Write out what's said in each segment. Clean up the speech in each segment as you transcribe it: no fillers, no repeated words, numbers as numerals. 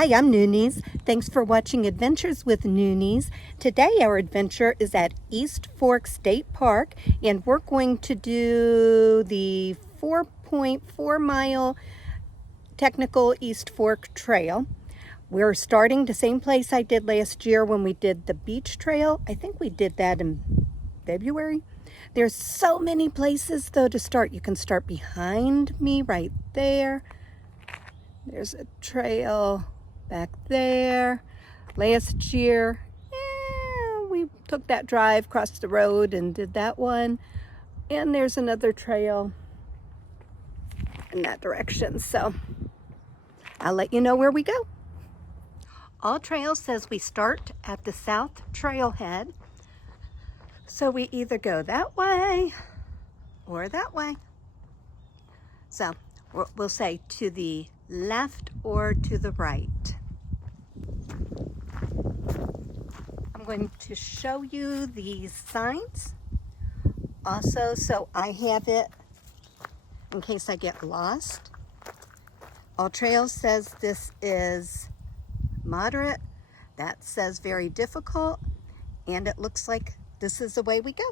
Hi, I'm Noonies. Thanks for watching Adventures with Noonies. Today our adventure is at East Fork State Park, and we're going to do the 4.4 mile technical East Fork Trail. We're starting the same place I did last year when we did the beach trail. I think we did that in February. There's so many places though to start. You can start behind me right there. There's a trail back there. Last year, we took that drive, crossed the road and did that one. And there's another trail in that direction. So I'll let you know where we go. All Trails says we start at the south trailhead. So we either go that way or that way. So we'll say to the left or to the right. I'm going to show you these signs also, so I have it in case I get lost. All Trails says this is moderate. That says very difficult, and it looks like this is the way we go.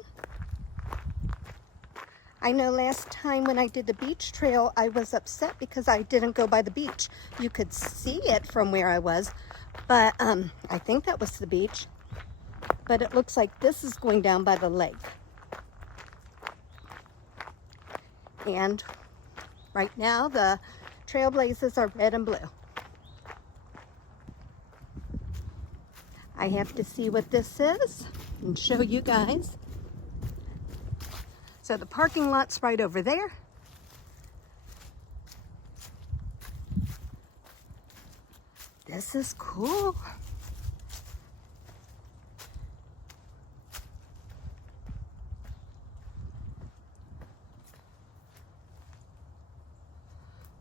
I know last time when I did the beach trail, I was upset because I didn't go by the beach. You could see it from where I was, but I think that was the beach. But it looks like this is going down by the lake. And right now the trailblazers are red and blue. I have to see what this is and show you guys. So the parking lot's right over there. This is cool.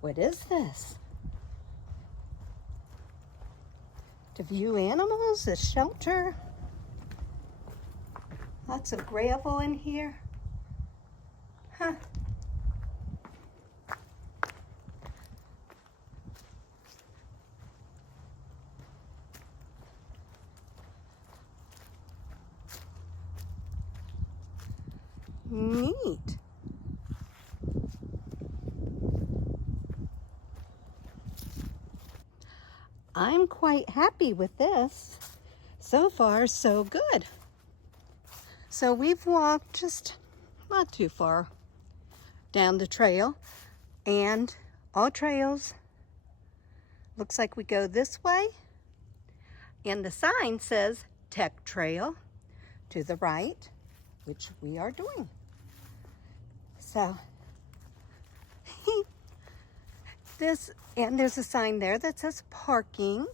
What is this? To view animals, a shelter. Lots of gravel in here. Huh. Neat. I'm quite happy with this. So far, so good. So we've walked just not too far down the trail, and All Trails looks like we go this way, and the sign says Tech Trail to the right, which we are doing. So and there's a sign there that says parking.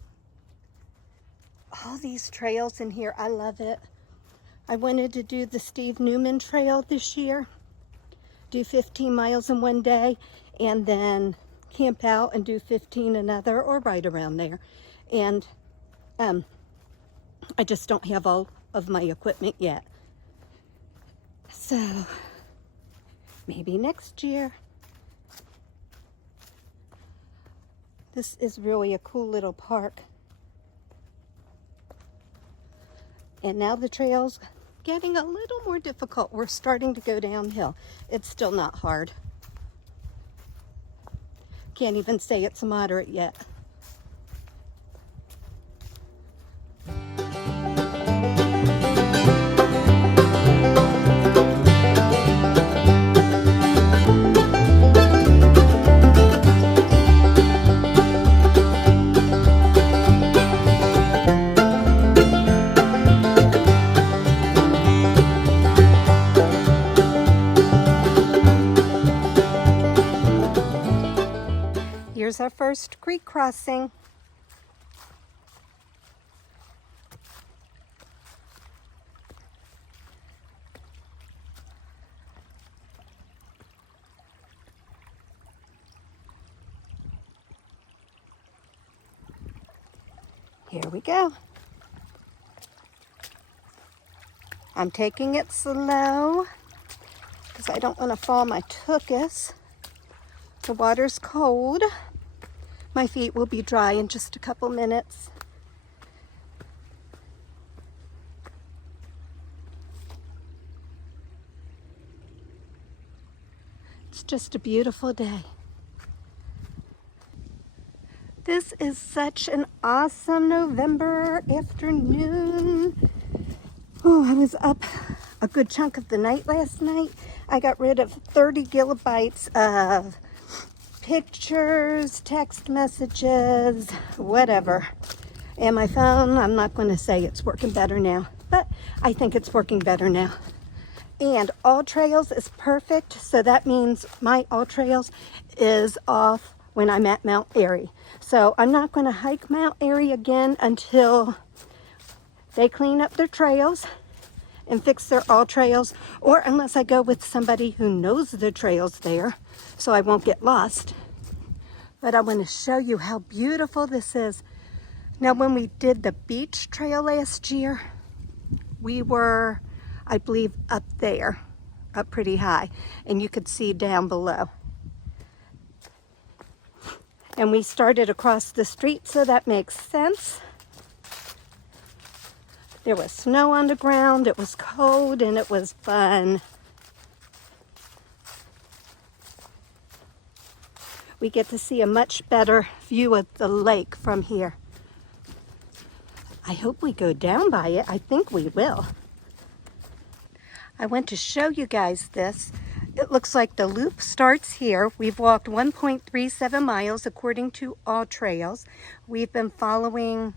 All these trails in here, I love it. I wanted to do the Steve Newman Trail this year, do 15 miles in one day, and then camp out and do 15 another, or right around there. And I just don't have all of my equipment yet. So maybe next year. This is really a cool little park. And now the trail's getting a little more difficult. We're starting to go downhill. It's still not hard. Can't even say it's moderate yet. Here's our first creek crossing. Here we go. I'm taking it slow because I don't want to fall my tuchus. The water's cold, My feet will be dry in just a couple minutes. It's just a beautiful day. This is such an awesome November afternoon. Oh, I was up a good chunk of the night last night. I got rid of 30 gigabytes of pictures, text messages, whatever. And my phone, I'm not going to say it's working better now, but I think it's working better now. And All Trails is perfect, so that means my All Trails is off when I'm at Mount Airy. So I'm not going to hike Mount Airy again until they clean up their trails and fix their All Trails, or unless I go with somebody who knows the trails there, so I won't get lost. But I want to show you how beautiful this is. Now, when we did the beach trail last year, we were, I believe, up there, up pretty high, and you could see down below. And we started across the street, so that makes sense. There was snow on the ground, it was cold, and it was fun. We get to see a much better view of the lake from here. I hope we go down by it. I think we will. I want to show you guys this. It looks like the loop starts here. We've walked 1.37 miles according to All Trails. We've been following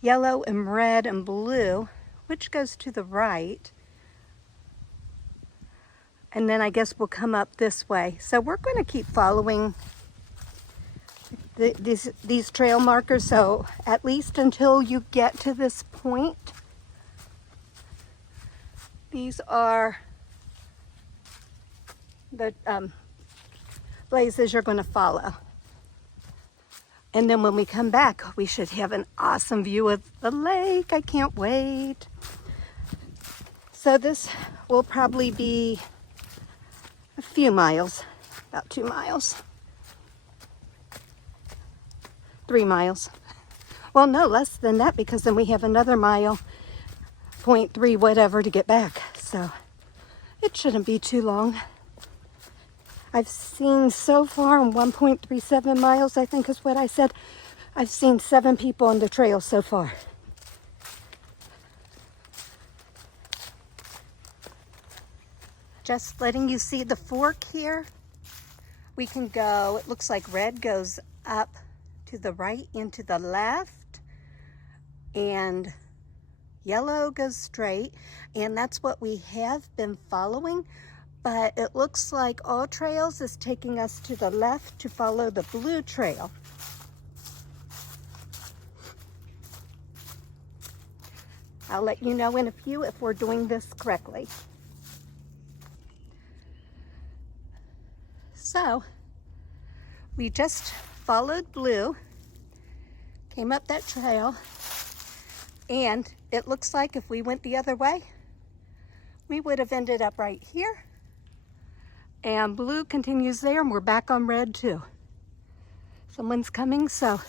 yellow and red and blue, which goes to the right. And then I guess we'll come up this way. So we're going to keep following these trail markers, so at least until you get to this point. These are the blazes you're going to follow. And then when we come back, we should have an awesome view of the lake. I can't wait. So this will probably be a few miles, about 2 miles. 3 miles. Well, no, less than that, because then we have another mile, 0.3 whatever to get back. So it shouldn't be too long. I've seen so far in 1.37 miles, I think is what I said, I've seen 7 people on the trail so far. Just letting you see the fork here. We can go, it looks like red goes up to the right and to the left, and yellow goes straight, and that's what we have been following. But it looks like All Trails is taking us to the left to follow the blue trail. I'll let you know in a few if we're doing this correctly. So, we just followed blue, came up that trail, and it looks like if we went the other way, we would have ended up right here. And blue continues there, and we're back on red too. Someone's coming, so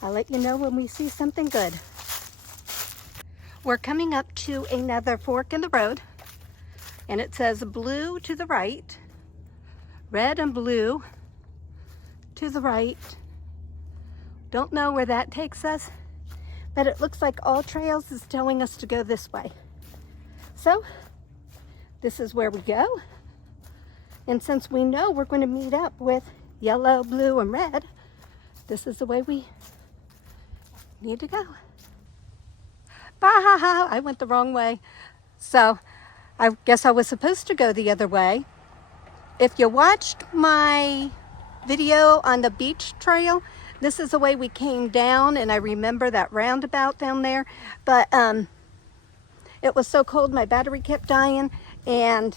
I'll let you know when we see something good. We're coming up to another fork in the road, and it says blue to the right, red and blue to the right. Don't know where that takes us, but it looks like All Trails is telling us to go this way. So this is where we go. And since we know we're going to meet up with yellow, blue, and red, this is the way we need to go. Bah! I went the wrong way. So I guess I was supposed to go the other way. If you watched my video on the beach trail, this is the way we came down, and I remember that roundabout down there. But it was so cold, my battery kept dying, and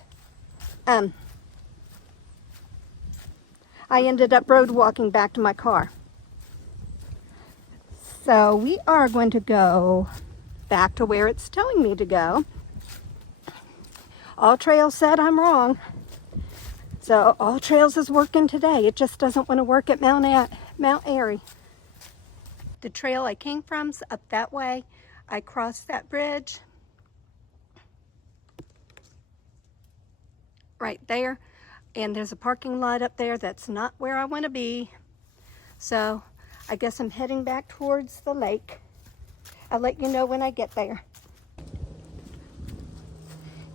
I ended up road walking back to my car. So we are going to go back to where it's telling me to go. All Trails said I'm wrong. So All Trails is working today. It just doesn't want to work at Mount Airy. The trail I came from's up that way. I crossed that bridge right there, and there's a parking lot up there that's not where I want to be. So I guess I'm heading back towards the lake. I'll let you know when I get there.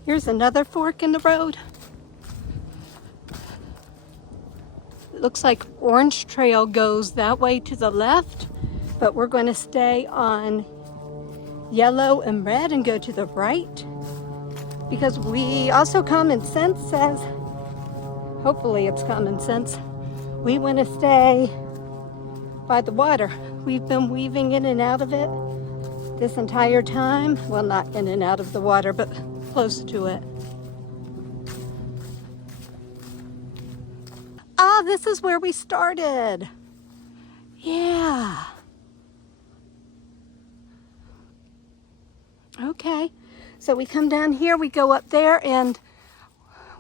Here's another fork in the road. It looks like Orange Trail goes that way to the left, but we're going to stay on yellow and red and go to the right, because we also, common sense says, hopefully it's common sense, we want to stay by the water. We've been weaving in and out of it this entire time. Well, not in and out of the water, but close to it. Ah, this is where we started. Yeah. Okay, so we come down here, we go up there, and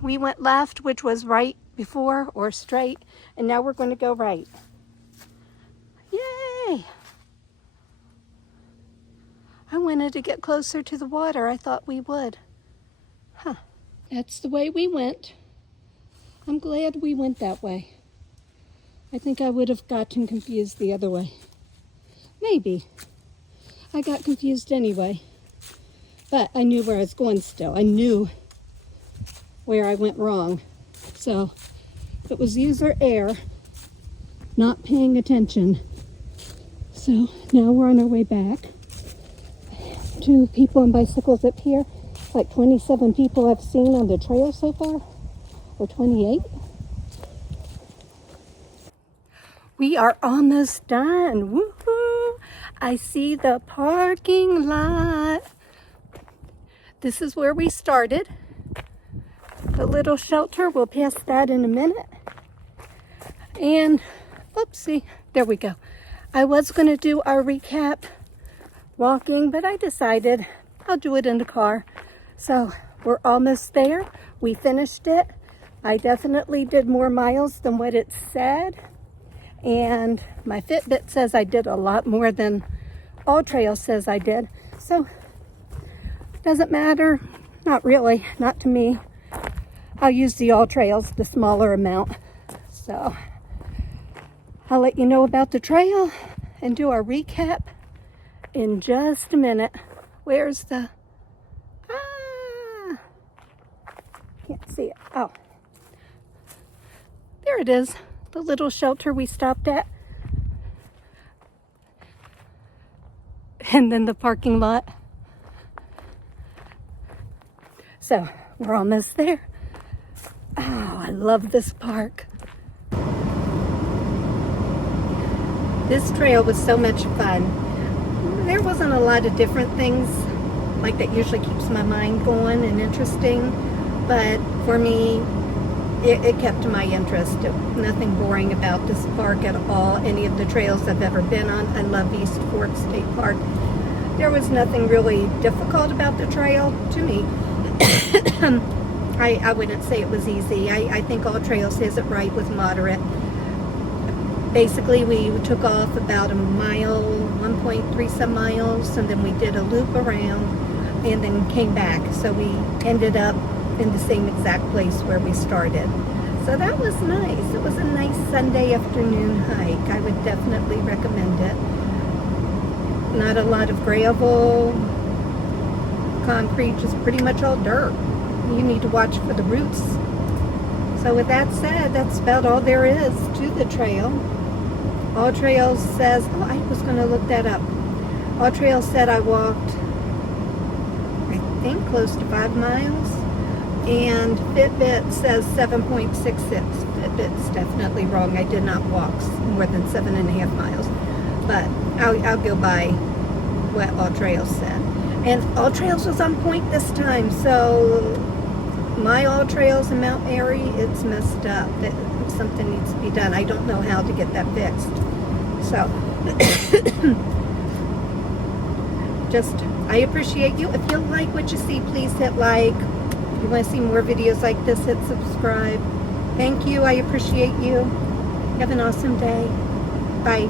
we went left, which was right before, or straight, and now we're going to go right. Yay! I wanted to get closer to the water. I thought we would. Huh. That's the way we went. I'm glad we went that way. I think I would have gotten confused the other way. Maybe. I got confused anyway. But I knew where I was going still. I knew where I went wrong. So it was user error, not paying attention. So now we're on our way back. 2 people on bicycles up here. Like 27 people I've seen on the trail so far, or 28. We are almost done. Woohoo! I see the parking lot. This is where we started. The little shelter, we'll pass that in a minute. And, oopsie, there we go. I was going to do our recap walking, but I decided I'll do it in the car. So we're almost there. We finished it. I definitely did more miles than what it said. And my Fitbit says I did a lot more than All Trails says I did. So, doesn't matter. Not really. Not to me. I'll use the All Trails, the smaller amount. So, I'll let you know about the trail and do our recap in just a minute. Where's the... Can't see it. Oh. There it is. The little shelter we stopped at. And then the parking lot. So, we're almost there. Oh, I love this park. This trail was so much fun. There wasn't a lot of different things like that usually keeps my mind going and interesting, but for me, it kept my interest. Nothing boring about this park at all. Any of the trails I've ever been on. I love East Fork State Park. There was nothing really difficult about the trail to me. I wouldn't say it was easy. I think All Trails says it right with moderate. Basically, we took off about a mile, 1.3 some miles, and then we did a loop around and then came back. So we ended up in the same exact place where we started. So that was nice. It was a nice Sunday afternoon hike. I would definitely recommend it. Not a lot of gravel, concrete, just pretty much all dirt. You need to watch for the roots. So with that said, that's about all there is to the trail. All Trails says, oh, I was going to look that up. All Trails said I walked, I think, close to 5 miles. And Fitbit says 7.66. Fitbit's definitely wrong. I did not walk more than 7.5 miles. But I'll go by what All Trails said. And All Trails was on point this time. So my All Trails in Mount Airy, it's messed up. Something needs to be done. I don't know how to get that fixed. So, just, I appreciate you. If you like what you see, please hit like. If you want to see more videos like this, hit subscribe. Thank you. I appreciate you. Have an awesome day. Bye.